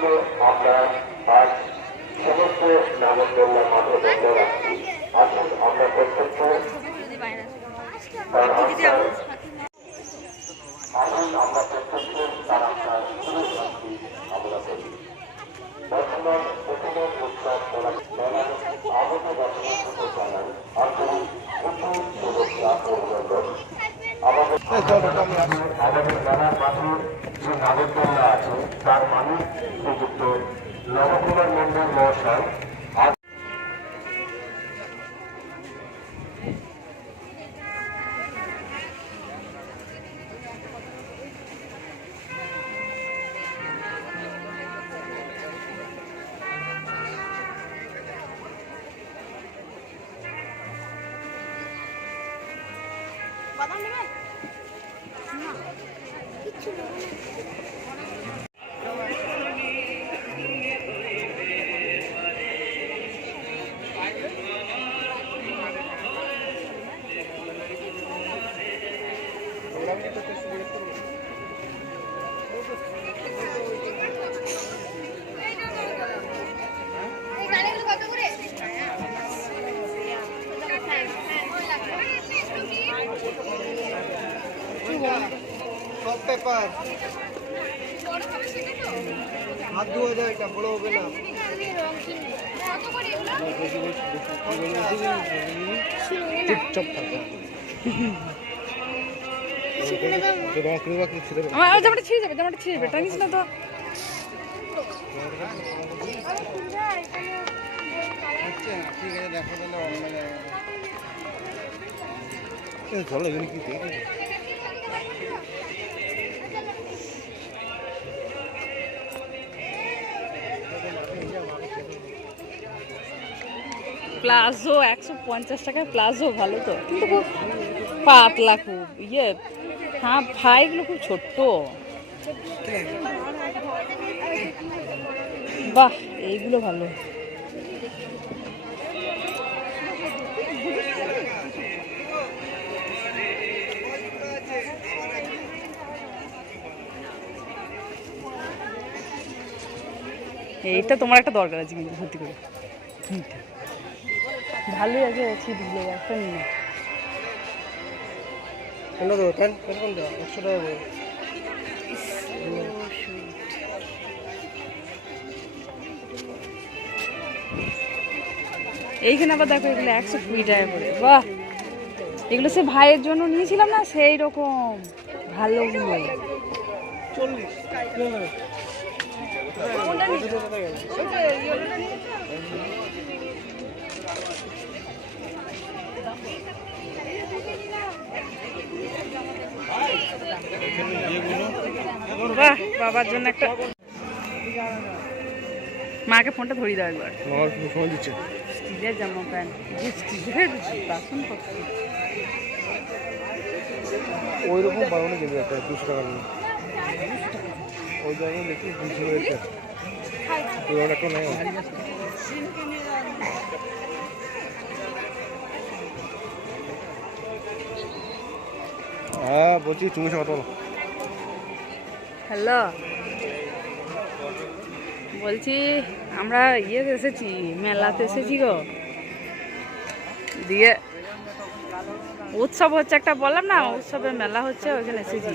জন্য আমরা আজ সমস্ত বন্ধ রাখছি। আসুন আমরা প্রত্যক্ষ আসুন আমরা প্রত্যক্ষ তার আত্মার পুরোশান্তি কামনা করি। বর্তমান প্রথম উৎসব আগত ঘটনা জানাই আন্তরিক প্রচুর শুভেচ্ছা আমাদের নাগরদোল্লা তার মালিক শ্রীযুক্ত নবকুমার মন্ডল মহাশয়। বাদাম নেবেন এই হাত ধোয়া যায় এটা বড় হবে না। চুপচাপ থাকো। আমার জামাটা ছিঁড়ে যাবে জামাটা ছিঁড়ে যাবে টানিস না তো। চলো এগুলো কি দেখে? প্লাজো, একশো পঞ্চাশ টাকায় প্লাজো ভালো তো। কিন্তু খুব পাতলা, খুব ইয়ে। হ্যাঁ ভাইগুলো খুব ছোট্ট। বাহ, এইগুলো ভালো। এইটা তোমার একটা দরকার আছে কিন্তু সত্যি করে। ভালোই আছে ছিটগুলো একটা নিয়ে কোনটা দেবো? প্যান প্যান কোনটা একশো টাকা দেবো। এইখানে আবার দেখো এগুলো একশো কুড়ি টাকা করে। বাহ! এগুলো সে ভাইয়ের জন্য নিয়েছিলাম না? সেই রকম। ভালো চল্লিশ। বাহ বাবার জন্য একটা মাকে ফোনটা ধরিয়ে দাও একবার। সময় দিচ্ছে। স্টিলের জামা প্যান্ট। স্টিলের বাসন ওই রকম বানানো যাবে একটা দুশো টাকা ওই জায়গায় দেখি দুশো ওই নেই। হ্যাঁ বলছি তুমি কথা বলো। হ্যালো। বলছি, আমরা ইয়েতে এসেছি, মেলাতে এসেছি গো। দিয়ে উৎসব হচ্ছে একটা বললাম না, উৎসবে মেলা হচ্ছে, ওইখানে এসেছি।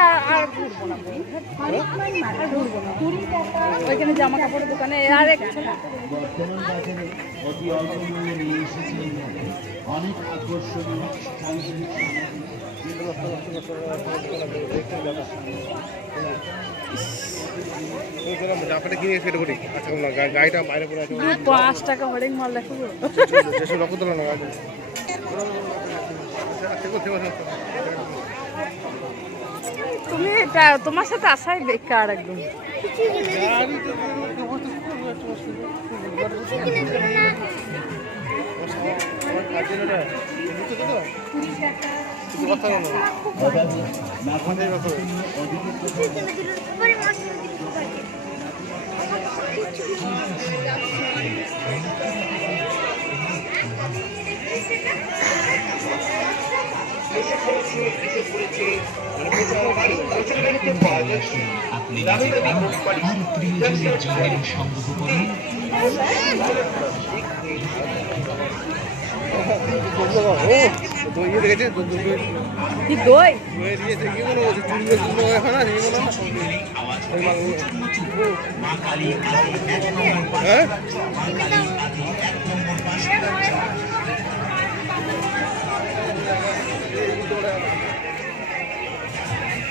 আর আর ঘুরবো না বোন। আর ঘুরবো না ওইখানে জামা কাপড়ের দোকানে আর এক বর্তমান বাজারে অতি অল্প মূল্যে নিয়ে এসেছে অনেক আকর্ষণীয় সাংস্কৃতিক কিনে ফেটে করি আচ্ছা না গাড়িটা বাইরে পড়ে আছে পাঁচ টাকা হরেক মাল দেখো না গাড়ি থেকো থেকো তুমি এটা তোমার সাথে আসাই বেকার একদম। অভাবে এবারে মাছ কিনে আপনি আর প্রিয়জনের জন্য সংগ্রহ করুন ইয়ে দেখেছে দই দই দিয়েছে কি কোনো বলছে চুলবে চুলবে হয় না এই বলে না ওই মাল হ্যাঁ ও বাবা সেখানে আছে কিছুই কিনে দিচ্ছে না।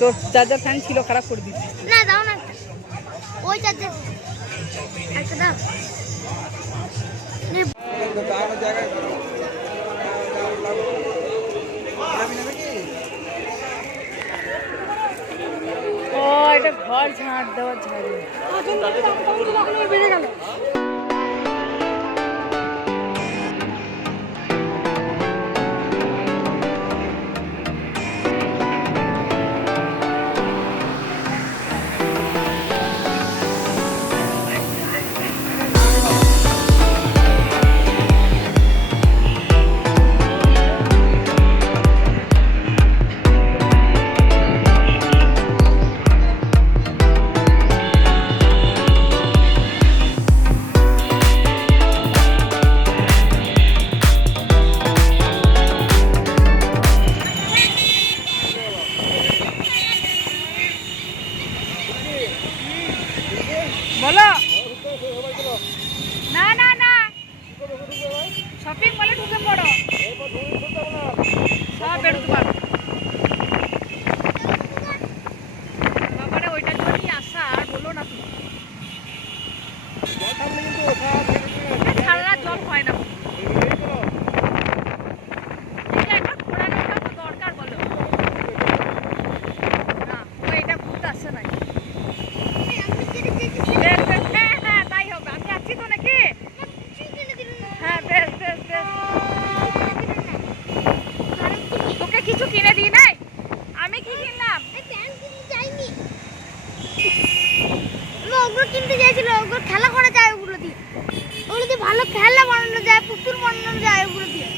তোর চার্জার ফ্যান ছিল খারাপ করে দিচ্ছি না দাও না। ওই চারটে একটা দাও। ও এটা ঘর ঝাঁট দেওয়ার ঝাড়ু। বেড়ে গেল। ওগুলো কিনতে চাইছিল ওগুলো খেলা করা যায় ওগুলো দিয়ে। ওগুলো দিয়ে ভালো খেলা বানানো যায়, পুতুল বানানো যায় ওগুলো দিয়ে।